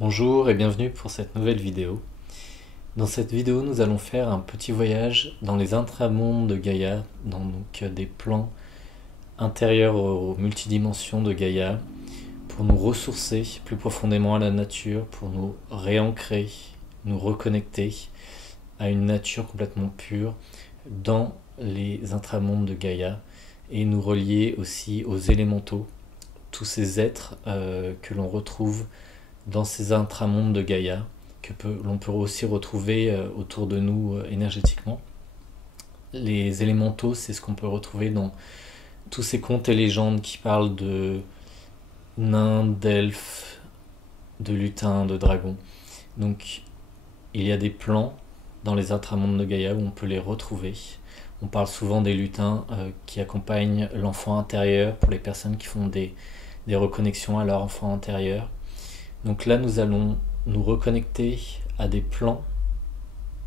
Bonjour et bienvenue pour cette nouvelle vidéo. Dans cette vidéo, nous allons faire un petit voyage dans les intramondes de Gaïa, dans des plans intérieurs aux multidimensions de Gaïa, pour nous ressourcer plus profondément à la nature, pour nous réancrer, nous reconnecter à une nature complètement pure dans les intramondes de Gaïa et nous relier aussi aux élémentaux, tous ces êtres que l'on retrouve dans ces intramondes de Gaïa, l'on peut aussi retrouver autour de nous énergétiquement. Les élémentaux, c'est ce qu'on peut retrouver dans tous ces contes et légendes qui parlent de nains, d'elfes, de lutins, de dragons. Donc il y a des plans dans les intramondes de Gaïa où on peut les retrouver. On parle souvent des lutins qui accompagnent l'enfant intérieur pour les personnes qui font des reconnexions à leur enfant intérieur. Donc là, nous allons nous reconnecter à des plans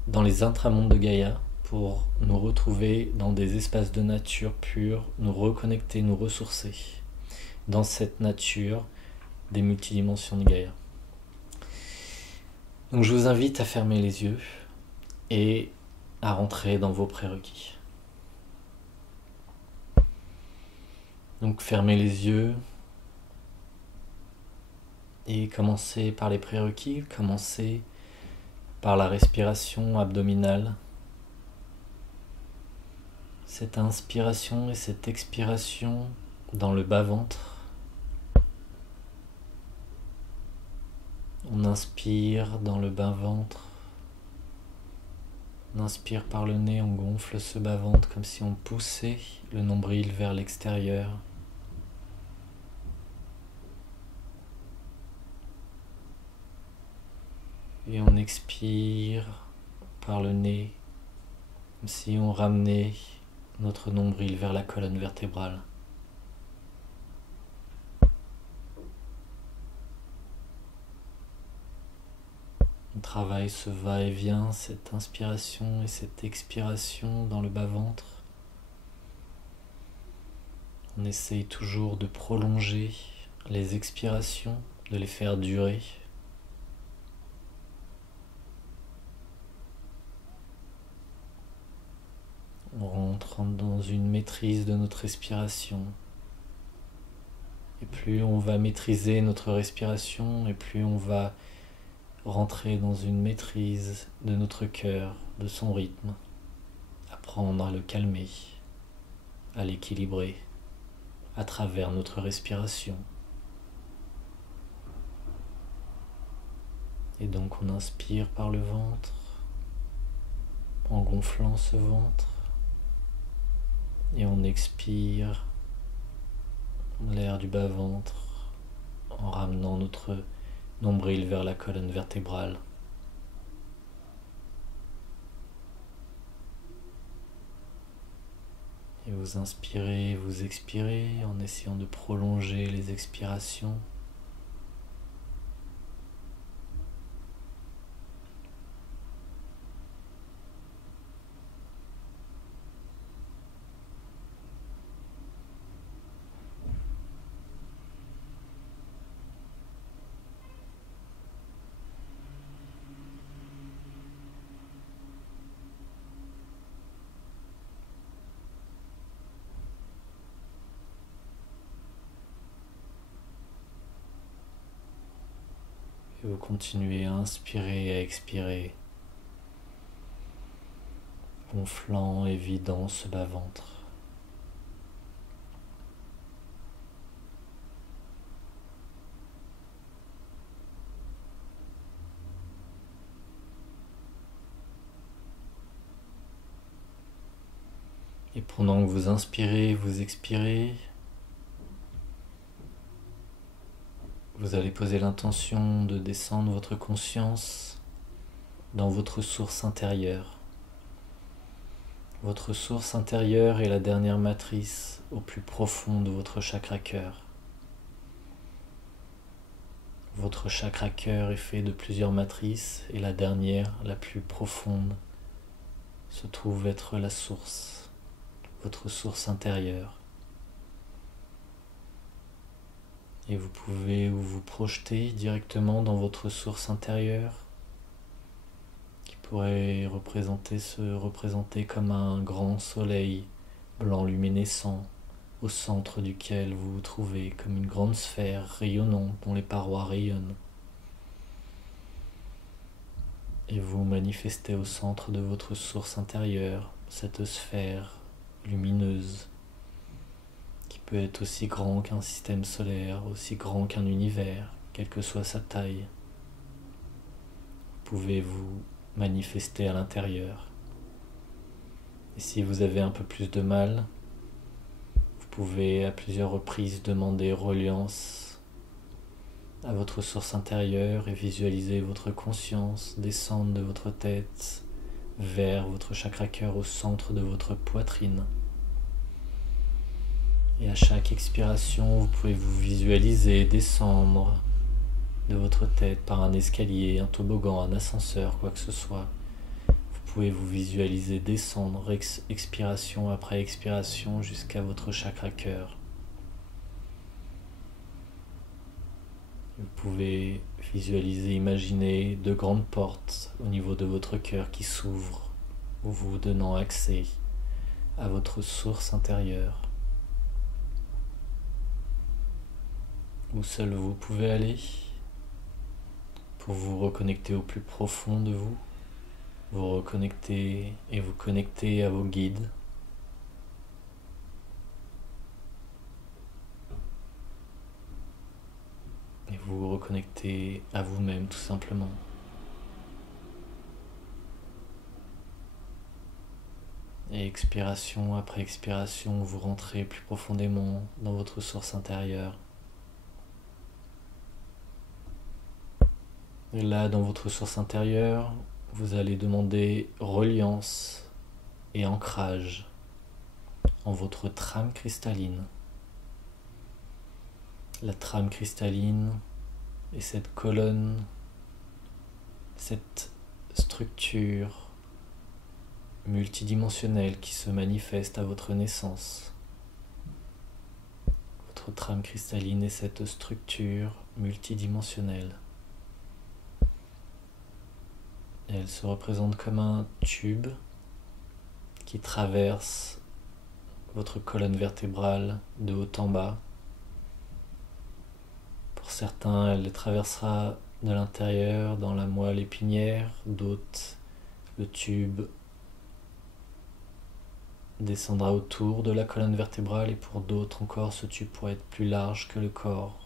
dans les intramondes de Gaïa pour nous retrouver dans des espaces de nature pure, nous reconnecter, nous ressourcer dans cette nature des multidimensions de Gaïa. Donc je vous invite à fermer les yeux et à rentrer dans vos prérequis. Donc fermez les yeux et commencez par les prérequis, commencez par la respiration abdominale. Cette inspiration et cette expiration dans le bas-ventre. On inspire dans le bas-ventre. On inspire par le nez, on gonfle ce bas-ventre comme si on poussait le nombril vers l'extérieur. Et on expire par le nez, comme si on ramenait notre nombril vers la colonne vertébrale. On travaille ce va-et-vient, cette inspiration et cette expiration dans le bas-ventre. On essaye toujours de prolonger les expirations, de les faire durer. On rentre dans une maîtrise de notre respiration. Et plus on va maîtriser notre respiration, et plus on va rentrer dans une maîtrise de notre cœur, de son rythme. Apprendre à le calmer, à l'équilibrer à travers notre respiration. Et donc on inspire par le ventre, en gonflant ce ventre. Et on expire l'air du bas-ventre en ramenant notre nombril vers la colonne vertébrale. Et vous inspirez, vous expirez en essayant de prolonger les expirations. Et vous continuez à inspirer et à expirer, gonflant et vidant ce bas-ventre. Et pendant que vous inspirez, vous expirez, vous allez poser l'intention de descendre votre conscience dans votre source intérieure. Votre source intérieure est la dernière matrice au plus profond de votre chakra cœur. Votre chakra cœur est fait de plusieurs matrices et la dernière, la plus profonde, se trouve être la source, votre source intérieure. Et vous pouvez vous projeter directement dans votre source intérieure, qui pourrait se représenter comme un grand soleil blanc luminescent, au centre duquel vous vous trouvez, comme une grande sphère rayonnante dont les parois rayonnent. Et vous manifestez au centre de votre source intérieure cette sphère lumineuse qui peut être aussi grand qu'un système solaire, aussi grand qu'un univers, quelle que soit sa taille. Vous pouvez vous manifester à l'intérieur. Et si vous avez un peu plus de mal, vous pouvez à plusieurs reprises demander reliance à votre source intérieure et visualiser votre conscience descendre de votre tête vers votre chakra cœur au centre de votre poitrine. Et à chaque expiration, vous pouvez vous visualiser descendre de votre tête par un escalier, un toboggan, un ascenseur, quoi que ce soit. Vous pouvez vous visualiser descendre expiration après expiration jusqu'à votre chakra cœur. Vous pouvez visualiser, imaginer de grandes portes au niveau de votre cœur qui s'ouvrent, vous donnant accès à votre source intérieure, où seul vous pouvez aller pour vous reconnecter au plus profond de vous, vous reconnecter et vous connecter à vos guides. Et vous vous reconnectez à vous-même tout simplement. Et expiration après expiration, vous rentrez plus profondément dans votre source intérieure. Et là, dans votre source intérieure, vous allez demander reliance et ancrage en votre trame cristalline. La trame cristalline est cette colonne, cette structure multidimensionnelle qui se manifeste à votre naissance. Votre trame cristalline est cette structure multidimensionnelle. Et elle se représente comme un tube qui traverse votre colonne vertébrale de haut en bas. Pour certains, elle les traversera de l'intérieur, dans la moelle épinière, d'autres, le tube descendra autour de la colonne vertébrale, et pour d'autres encore, ce tube pourrait être plus large que le corps.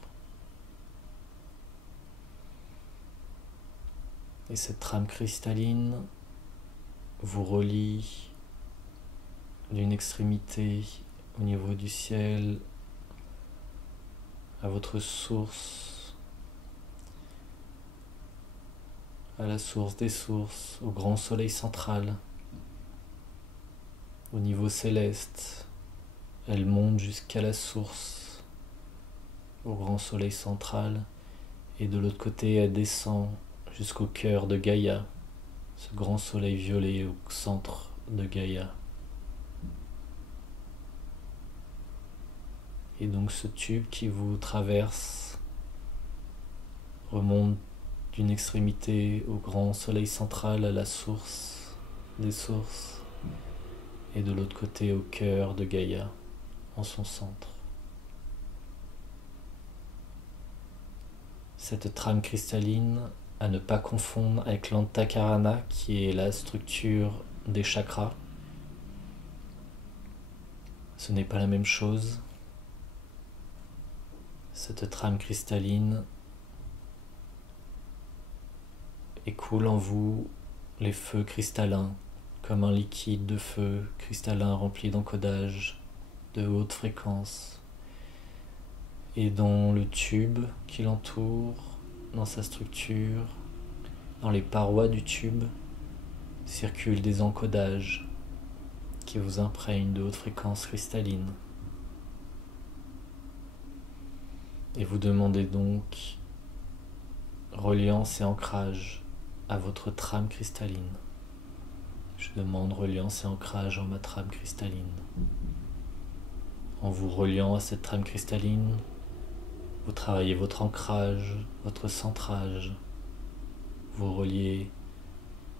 Et cette trame cristalline vous relie d'une extrémité au niveau du ciel à votre source, à la source des sources, au grand soleil central. Au niveau céleste, elle monte jusqu'à la source, au grand soleil central, et de l'autre côté, elle descend jusqu'au cœur de Gaïa, ce grand soleil violet au centre de Gaïa. Et donc ce tube qui vous traverse remonte d'une extrémité au grand soleil central, à la source des sources, et de l'autre côté au cœur de Gaïa, en son centre. Cette trame cristalline, à ne pas confondre avec l'Antakarana, qui est la structure des chakras. Ce n'est pas la même chose. Cette trame cristalline écoule en vous les feux cristallins, comme un liquide de feu cristallin rempli d'encodage de haute fréquence. Et dans le tube qui l'entoure, dans sa structure, dans les parois du tube, circulent des encodages qui vous imprègnent de haute fréquence cristalline. Et vous demandez donc reliance et ancrage à votre trame cristalline. Je demande reliance et ancrage en ma trame cristalline. En vous reliant à cette trame cristalline, Vous travaillez votre ancrage, votre centrage. Vous reliez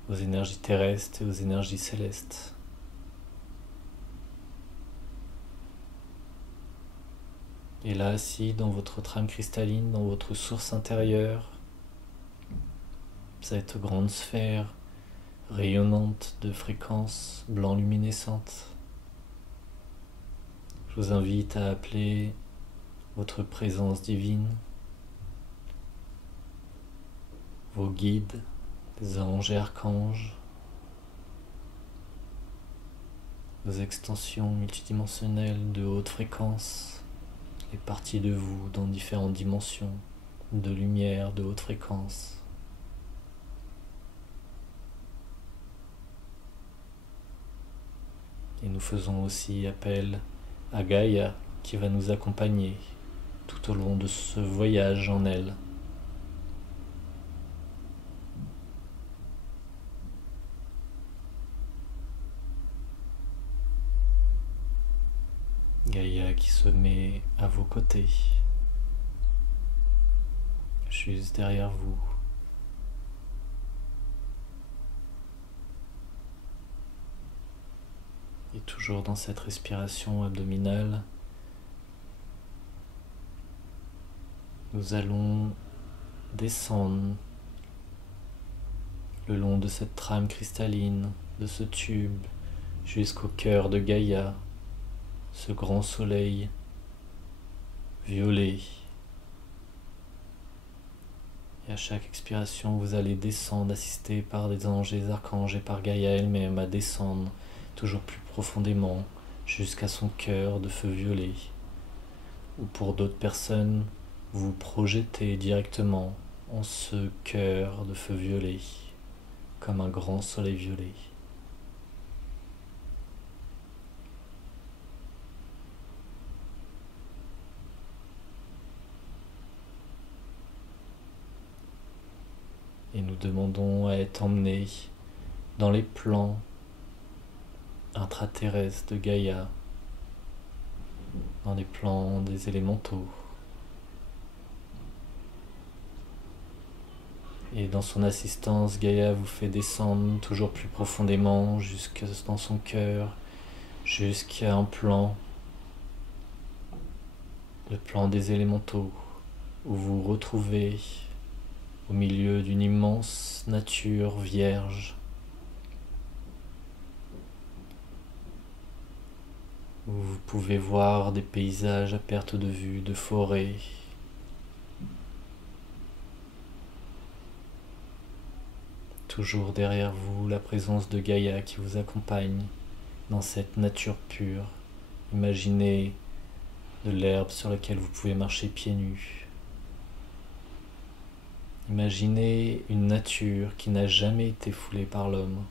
aux énergies terrestres et aux énergies célestes. Et là, assis dans votre trame cristalline, dans votre source intérieure, cette grande sphère rayonnante de fréquences blanc luminescentes, je vous invite à appeler votre présence divine, vos guides, les anges et archanges, vos extensions multidimensionnelles de haute fréquence, les parties de vous dans différentes dimensions de lumière de haute fréquence. Et nous faisons aussi appel à Gaïa qui va nous accompagner tout au long de ce voyage en elle. Gaïa qui se met à vos côtés, juste derrière vous. Et toujours dans cette respiration abdominale, nous allons descendre le long de cette trame cristalline, de ce tube, jusqu'au cœur de Gaïa, ce grand soleil violet. Et à chaque expiration, vous allez descendre, assisté par des anges et des archanges et par Gaïa elle-même, à descendre toujours plus profondément jusqu'à son cœur de feu violet. Ou pour d'autres personnes, vous projetez directement en ce cœur de feu violet, comme un grand soleil violet. Et nous demandons à être emmenés dans les plans intraterrestres de Gaïa, dans les plans des élémentaux. Et dans son assistance, Gaïa vous fait descendre toujours plus profondément jusque dans son cœur, jusqu'à un plan, le plan des élémentaux, où vous vous retrouvez au milieu d'une immense nature vierge, où vous pouvez voir des paysages à perte de vue, de forêts, toujours derrière vous la présence de Gaïa qui vous accompagne dans cette nature pure. Imaginez de l'herbe sur laquelle vous pouvez marcher pieds nus. Imaginez une nature qui n'a jamais été foulée par l'homme.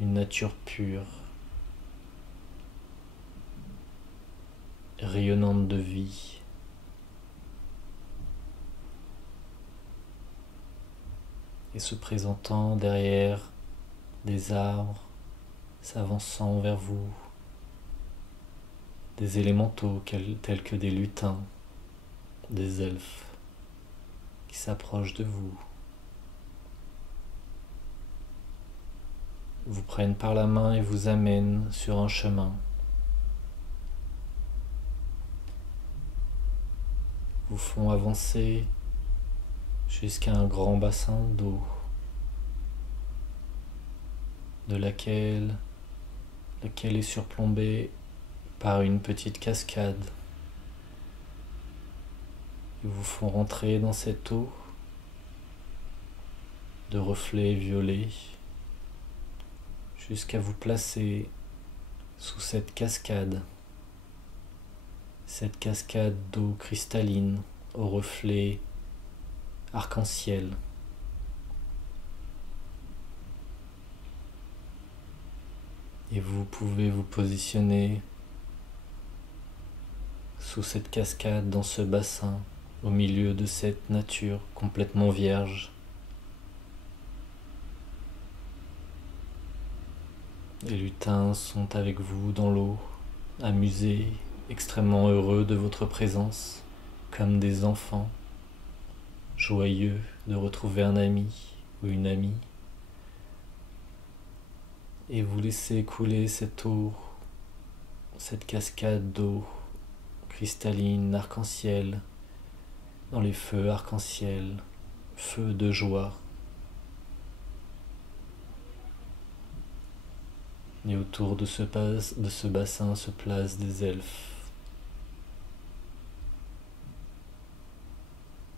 Une nature pure, rayonnante de vie. Et se présentant derrière des arbres, s'avançant vers vous, des élémentaux tels que des lutins, des elfes qui s'approchent de vous, vous prennent par la main et vous amènent sur un chemin. Vous font avancer jusqu'à un grand bassin d'eau, lequel est surplombé par une petite cascade. Ils vous font rentrer dans cette eau de reflets violets jusqu'à vous placer sous cette cascade d'eau cristalline aux reflets arc-en-ciel. Et vous pouvez vous positionner sous cette cascade, dans ce bassin, au milieu de cette nature complètement vierge. Les lutins sont avec vous dans l'eau, amusés extrêmement heureux de votre présence, comme des enfants, joyeux de retrouver un ami ou une amie, et vous laissez couler cette eau, cette cascade d'eau cristalline, arc-en-ciel, dans les feux arc-en-ciel, feux de joie. Et autour de ce bassin se placent des elfes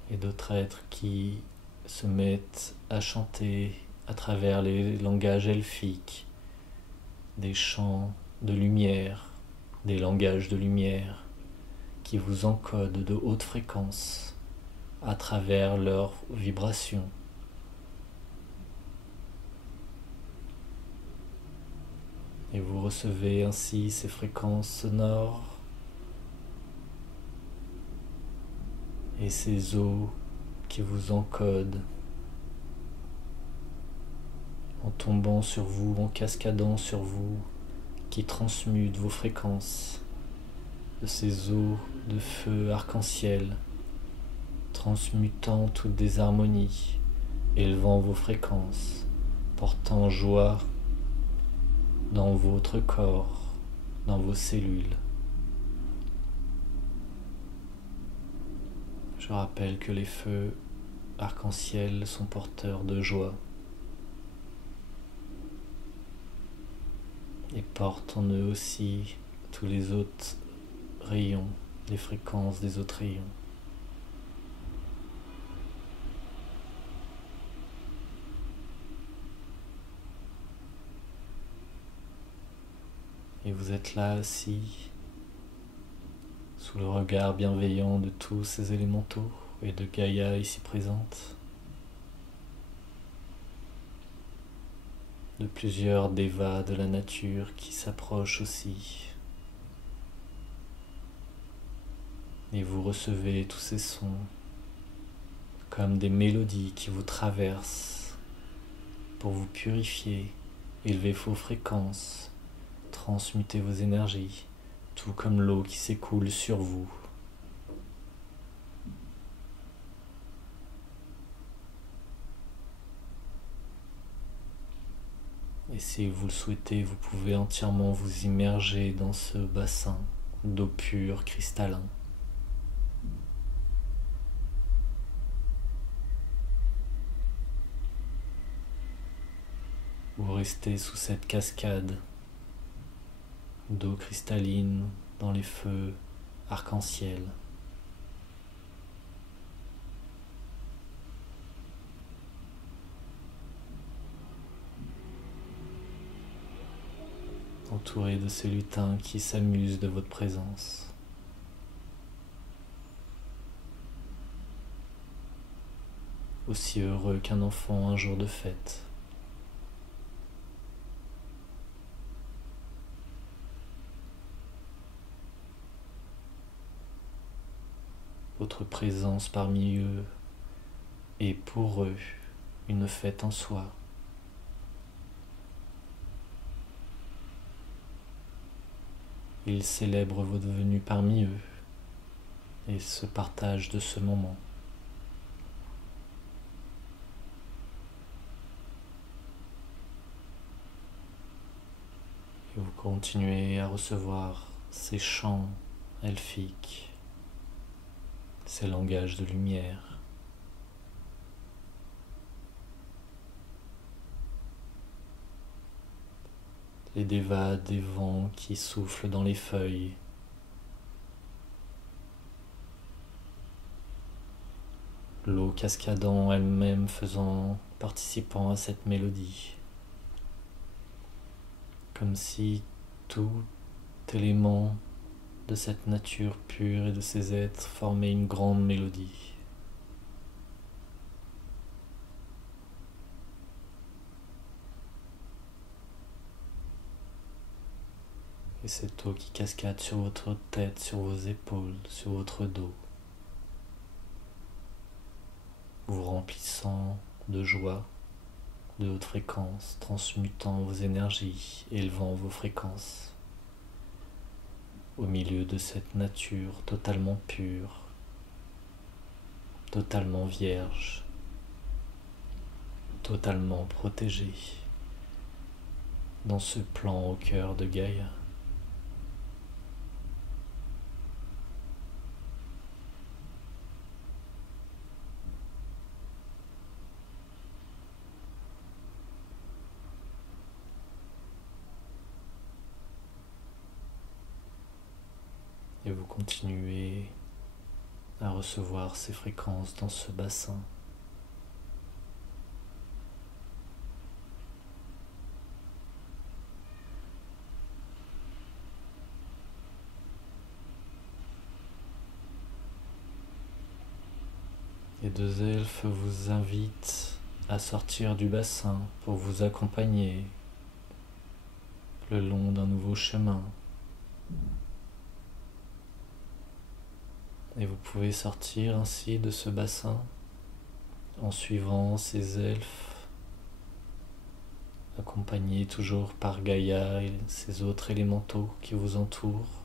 et d'autres êtres qui se mettent à chanter à travers les langages elfiques, des chants de lumière, des langages de lumière qui vous encodent de hautes fréquences à travers leurs vibrations. Et vous recevez ainsi ces fréquences sonores et ces eaux qui vous encodent en tombant sur vous, en cascadant sur vous, qui transmutent vos fréquences de ces eaux de feu arc-en-ciel, transmutant toutes des harmonies, élevant vos fréquences, portant joie dans votre corps, dans vos cellules. Je rappelle que les feux arc-en-ciel sont porteurs de joie et portent en eux aussi tous les autres rayons, les fréquences des autres rayons. Et vous êtes là assis, sous le regard bienveillant de tous ces élémentaux et de Gaïa ici présente, de plusieurs dévas de la nature qui s'approchent aussi. Et vous recevez tous ces sons comme des mélodies qui vous traversent pour vous purifier, élever vos fréquences, transmuter vos énergies, tout comme l'eau qui s'écoule sur vous. Et si vous le souhaitez, vous pouvez entièrement vous immerger dans ce bassin d'eau pure, cristallin. Vous restez sous cette cascade d'eau cristalline dans les feux arc-en-ciel. Entouré de ces lutins qui s'amusent de votre présence. Aussi heureux qu'un enfant un jour de fête. Votre présence parmi eux est pour eux une fête en soi. Ils célèbrent votre venue parmi eux et se partagent de ce moment. Et vous continuez à recevoir ces chants elfiques, ces langages de lumière. Les dévas des vents qui soufflent dans les feuilles. L'eau cascadant elle-même participant à cette mélodie. Comme si tout élément de cette nature pure et de ces êtres formait une grande mélodie. Et cette eau qui cascade sur votre tête, sur vos épaules, sur votre dos, vous remplissant de joie, de haute fréquence, transmutant vos énergies, élevant vos fréquences. au milieu de cette nature totalement pure, totalement vierge, totalement protégée, dans ce plan au cœur de Gaïa. Et vous continuez à recevoir ces fréquences dans ce bassin. Les deux elfes vous invitent à sortir du bassin pour vous accompagner le long d'un nouveau chemin. Et vous pouvez sortir ainsi de ce bassin en suivant ces elfes, accompagnés toujours par Gaïa et ces autres élémentaux qui vous entourent.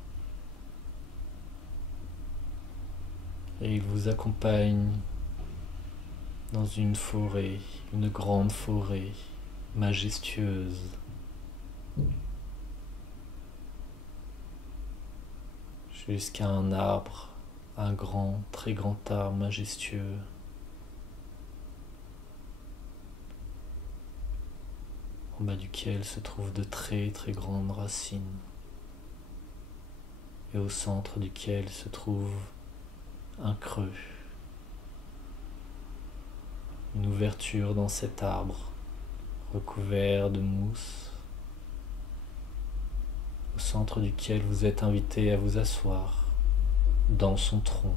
Et ils vous accompagnent dans une forêt, une grande forêt majestueuse. Jusqu'à un arbre, un grand, très grand arbre majestueux. En bas duquel se trouvent de très très grandes racines. Et au centre duquel se trouve un creux. Une ouverture dans cet arbre, recouvert de mousse, au centre duquel vous êtes invité à vous asseoir, dans son tronc.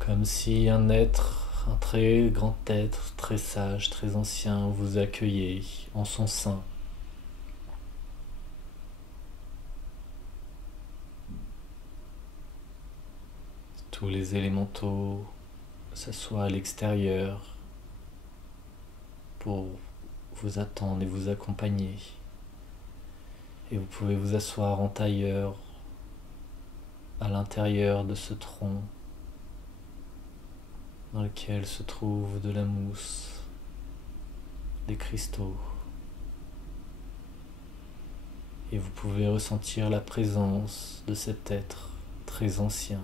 Comme si un être, un très grand être, très sage, très ancien, vous accueillait en son sein. Tous les élémentaux s'assoient à l'extérieur pour vous attendre et vous accompagner. Et vous pouvez vous asseoir en tailleur à l'intérieur de ce tronc dans lequel se trouve de la mousse, des cristaux. Et vous pouvez ressentir la présence de cet être très ancien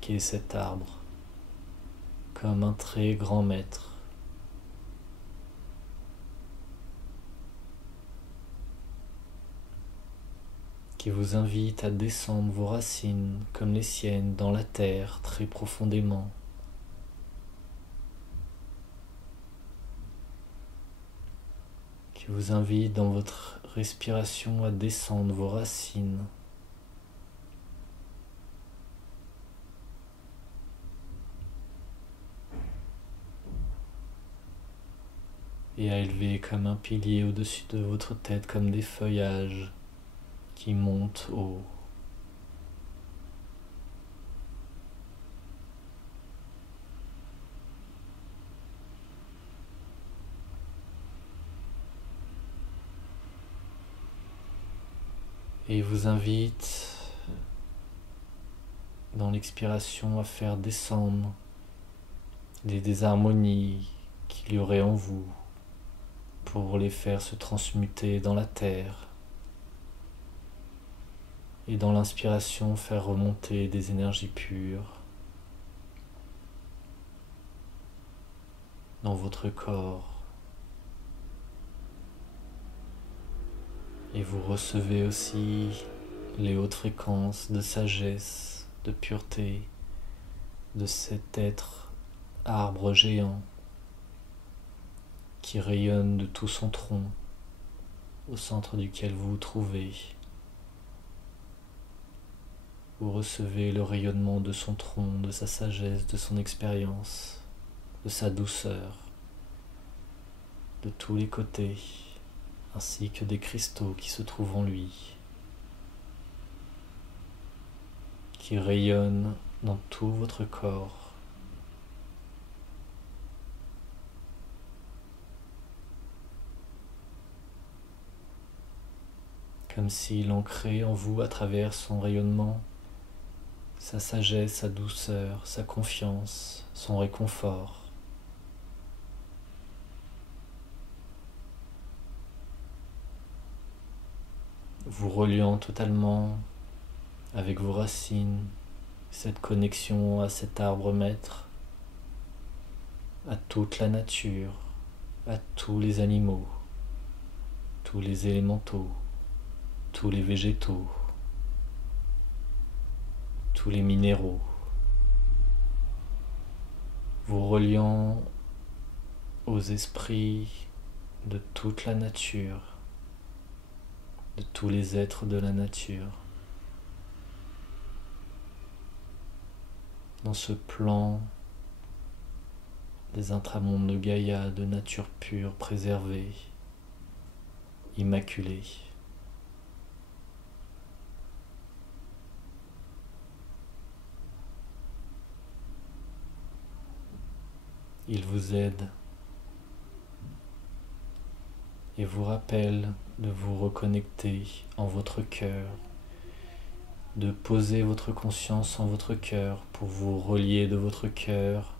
qui est cet arbre, comme un très grand maître. Qui vous invite à descendre vos racines comme les siennes dans la terre très profondément. Qui vous invite dans votre respiration à descendre vos racines. Et à élever comme un pilier au-dessus de votre tête, comme des feuillages qui montent haut. Et il vous invite dans l'expiration à faire descendre les désharmonies qu'il y aurait en vous pour les faire se transmuter dans la terre. Et dans l'inspiration, faire remonter des énergies pures dans votre corps. Et vous recevez aussi les hautes fréquences de sagesse, de pureté de cet être arbre géant qui rayonne de tout son tronc, au centre duquel vous vous trouvez. Vous recevez le rayonnement de son tronc, de sa sagesse, de son expérience, de sa douceur, de tous les côtés, ainsi que des cristaux qui se trouvent en lui, qui rayonnent dans tout votre corps. comme s'il ancrait en vous à travers son rayonnement, sa sagesse, sa douceur, sa confiance, son réconfort. Vous reliant totalement avec vos racines, cette connexion à cet arbre maître, à toute la nature, à tous les animaux, tous les élémentaux, tous les végétaux, tous les minéraux, vous reliant aux esprits de toute la nature, de tous les êtres de la nature. Dans ce plan des intramondes de Gaïa, de nature pure, préservée, immaculée. Il vous aide et vous rappelle de vous reconnecter en votre cœur, de poser votre conscience en votre cœur pour vous relier de votre cœur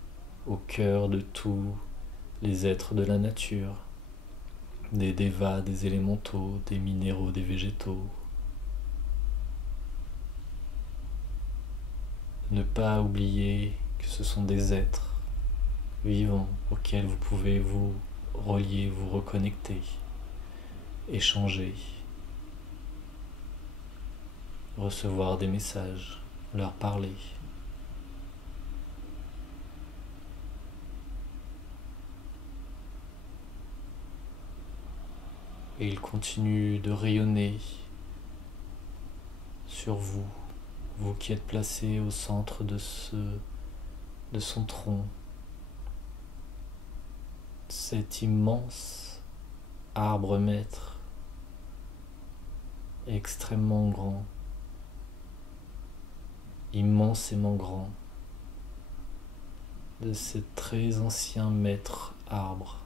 au cœur de tous les êtres de la nature, des dévas, des élémentaux, des minéraux, des végétaux. Ne pas oublier que ce sont des êtres vivants auxquels vous pouvez vous relier, vous reconnecter, échanger, recevoir des messages, leur parler. Et il continue de rayonner sur vous, vous qui êtes placé au centre de son tronc, cet immense arbre maître, extrêmement grand, immensément grand, de ces très anciens maîtres arbres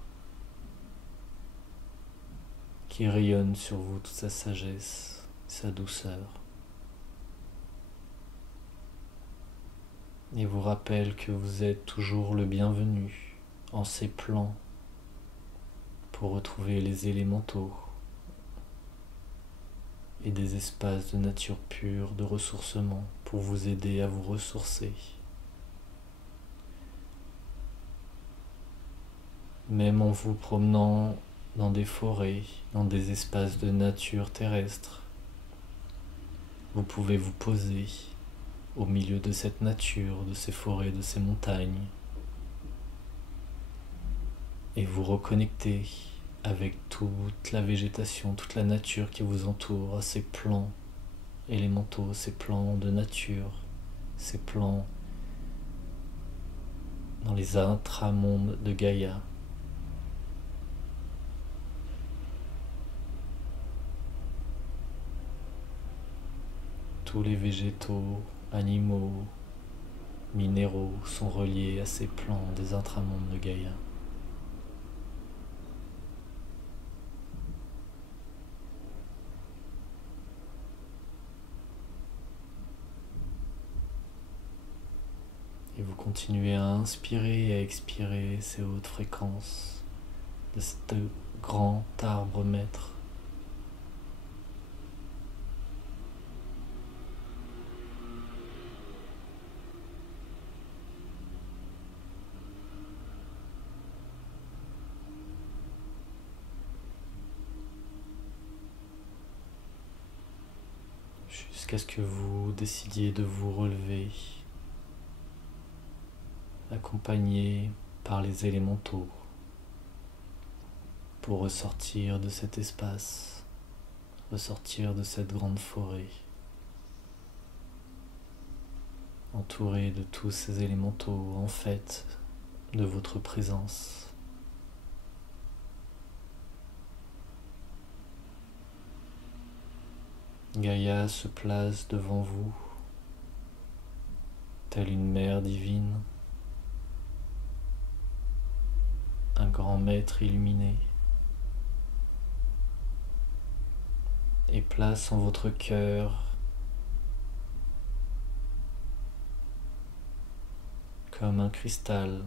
qui rayonne sur vous toute sa sagesse, sa douceur, et vous rappelle que vous êtes toujours le bienvenu en ces plans pour retrouver les élémentaux et des espaces de nature pure, de ressourcement pour vous aider à vous ressourcer. Même en vous promenant dans des forêts, dans des espaces de nature terrestre, vous pouvez vous poser au milieu de cette nature, de ces forêts, de ces montagnes, et vous reconnecter avec toute la végétation, toute la nature qui vous entoure, à ces plans élémentaux, ces plans de nature, ces plans dans les intramondes de Gaïa. Tous les végétaux, animaux, minéraux sont reliés à ces plans des intramondes de Gaïa. Et vous continuez à inspirer et à expirer ces hautes fréquences de ce grand arbre maître. Jusqu'à ce que vous décidiez de vous relever, accompagné par les élémentaux, pour ressortir de cet espace, ressortir de cette grande forêt, entouré de tous ces élémentaux en fait de votre présence. Gaïa se place devant vous, telle une mère divine, un grand maître illuminé. et place en votre cœur comme un cristal,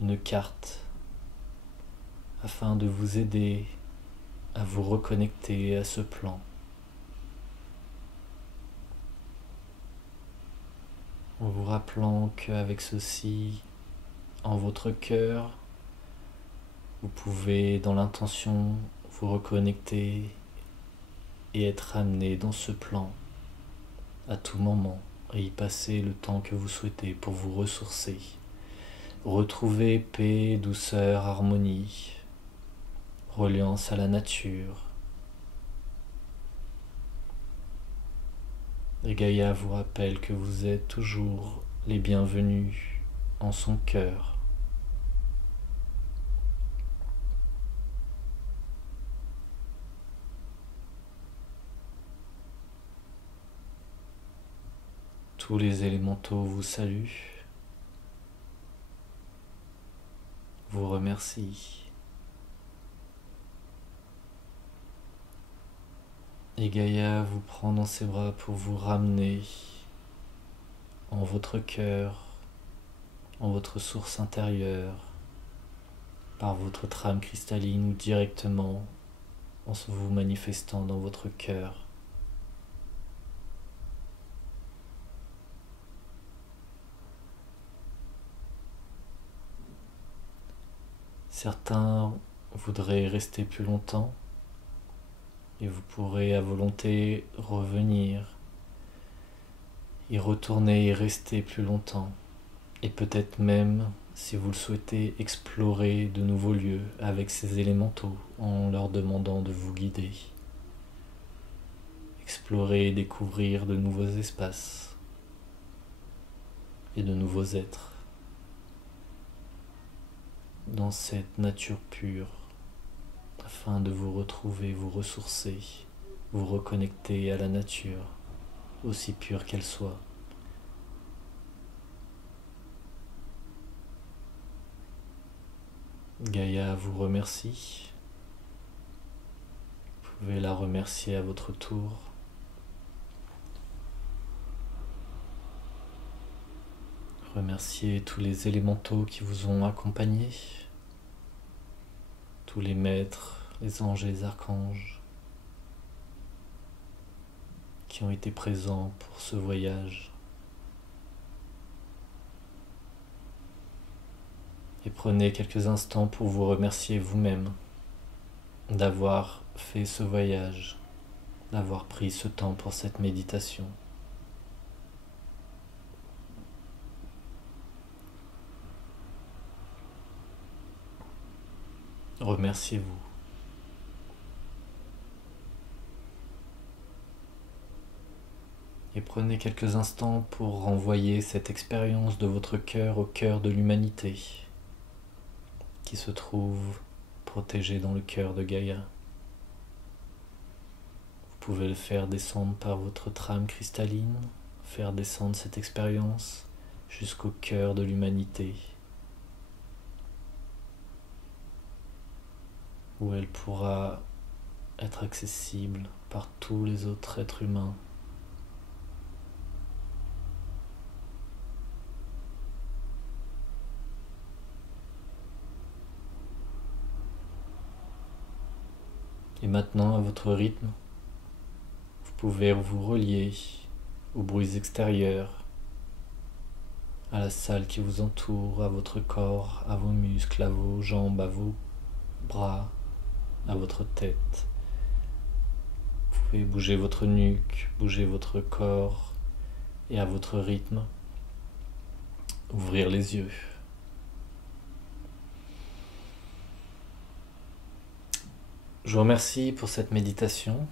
une carte, afin de vous aider à vous reconnecter à ce plan. En vous rappelant qu'avec ceci, en votre cœur, vous pouvez, dans l'intention, vous reconnecter et être amené dans ce plan à tout moment et y passer le temps que vous souhaitez pour vous ressourcer. Retrouver paix, douceur, harmonie, reliance à la nature. Et Gaïa vous rappelle que vous êtes toujours les bienvenus en son cœur. Tous les élémentaux vous saluent, vous remercient. Et Gaïa vous prend dans ses bras pour vous ramener en votre cœur, en votre source intérieure, par votre trame cristalline ou directement en vous manifestant dans votre cœur. Certains voudraient rester plus longtemps et vous pourrez à volonté revenir, y retourner et rester plus longtemps. Et peut-être même, si vous le souhaitez, explorer de nouveaux lieux avec ces élémentaux en leur demandant de vous guider. Explorer et découvrir de nouveaux espaces et de nouveaux êtres dans cette nature pure, afin de vous retrouver, vous ressourcer, vous reconnecter à la nature, aussi pure qu'elle soit. Gaïa vous remercie. Vous pouvez la remercier à votre tour. Remerciez tous les élémentaux qui vous ont accompagnés, tous les maîtres, les anges et les archanges qui ont été présents pour ce voyage. Et prenez quelques instants pour vous remercier vous-même d'avoir fait ce voyage, d'avoir pris ce temps pour cette méditation. Remerciez-vous. Et prenez quelques instants pour renvoyer cette expérience de votre cœur au cœur de l'humanité qui se trouve protégée dans le cœur de Gaïa. Vous pouvez le faire descendre par votre trame cristalline, faire descendre cette expérience jusqu'au cœur de l'humanité, où elle pourra être accessible par tous les autres êtres humains. Et maintenant, à votre rythme, vous pouvez vous relier aux bruits extérieurs, à la salle qui vous entoure, à votre corps, à vos muscles, à vos jambes, à vos bras, à votre tête. Vous pouvez bouger votre nuque, bouger votre corps et à votre rythme, ouvrir les yeux. Je vous remercie pour cette méditation.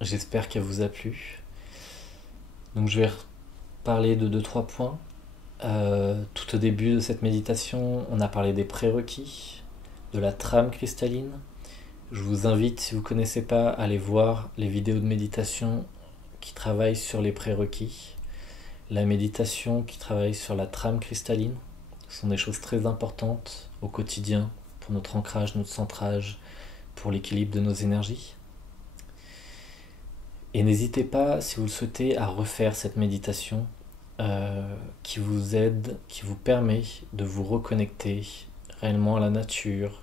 J'espère qu'elle vous a plu. Donc je vais parler de 2-3 points. Tout au début de cette méditation, on a parlé des prérequis, de la trame cristalline. Je vous invite, si vous ne connaissez pas, à aller voir les vidéos de méditation qui travaillent sur les prérequis. La méditation qui travaille sur la trame cristalline. Ce sont des choses très importantes au quotidien pour notre ancrage, notre centrage, pour l'équilibre de nos énergies. Et n'hésitez pas, si vous le souhaitez, à refaire cette méditation qui vous aide, qui vous permet de vous reconnecter réellement à la nature,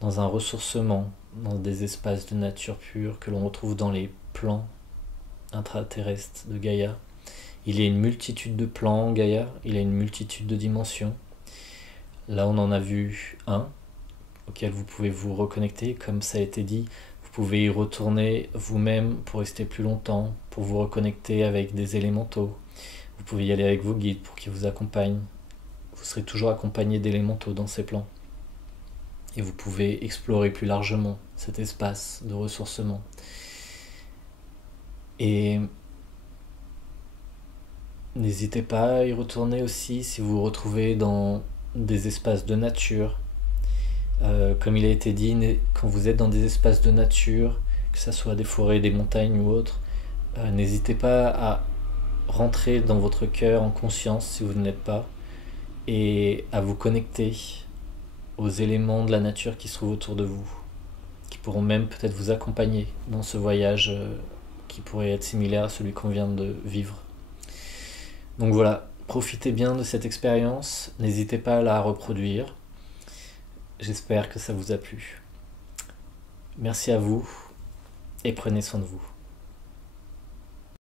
dans un ressourcement, dans des espaces de nature pure que l'on retrouve dans les plans intraterrestres de Gaïa. Il y a une multitude de plans Gaïa, il y a une multitude de dimensions. Là, on en a vu un auquel vous pouvez vous reconnecter, comme ça a été dit. Vous pouvez y retourner vous-même pour rester plus longtemps, pour vous reconnecter avec des élémentaux. Vous pouvez y aller avec vos guides pour qu'ils vous accompagnent. Vous serez toujours accompagné d'élémentaux dans ces plans. Et vous pouvez explorer plus largement cet espace de ressourcement. Et n'hésitez pas à y retourner aussi si vous vous retrouvez dans des espaces de nature. Comme il a été dit, quand vous êtes dans des espaces de nature, que ce soit des forêts, des montagnes ou autres, n'hésitez pas à rentrer dans votre cœur en conscience si vous ne l'êtes pas, et à vous connecter aux éléments de la nature qui se trouvent autour de vous, qui pourront même peut-être vous accompagner dans ce voyage qui pourrait être similaire à celui qu'on vient de vivre. Donc voilà, profitez bien de cette expérience, n'hésitez pas à la reproduire. J'espère que ça vous a plu. Merci à vous et prenez soin de vous.